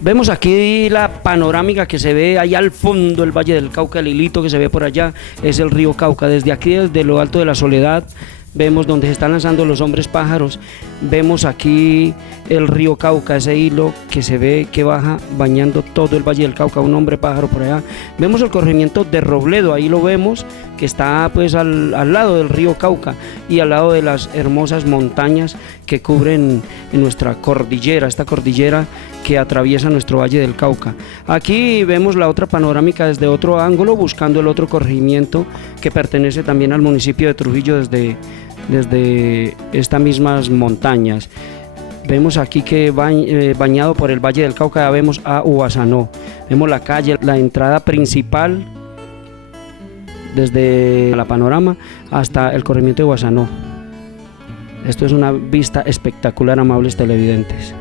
Vemos aquí la panorámica que se ve allá al fondo, el Valle del Cauca, el hilito que se ve por allá, es el río Cauca. Desde aquí, desde lo alto de la Soledad, vemos donde se están lanzando los hombres pájaros, vemos aquí el río Cauca, ese hilo que se ve que baja bañando todo el Valle del Cauca, un hombre pájaro por allá. Vemos el corregimiento de Robledo, ahí lo vemos, que está pues al lado del río Cauca y al lado de las hermosas montañas que cubren nuestra cordillera, esta cordillera que atraviesa nuestro Valle del Cauca. Aquí vemos la otra panorámica desde otro ángulo, buscando el otro corregimiento que pertenece también al municipio de Trujillo desde estas mismas montañas. Vemos aquí que bañado por el Valle del Cauca ya vemos a Ubasanó. Vemos la calle, la entrada principal desde la panorama hasta el corregimiento de Ubasanó. Esto es una vista espectacular, amables televidentes.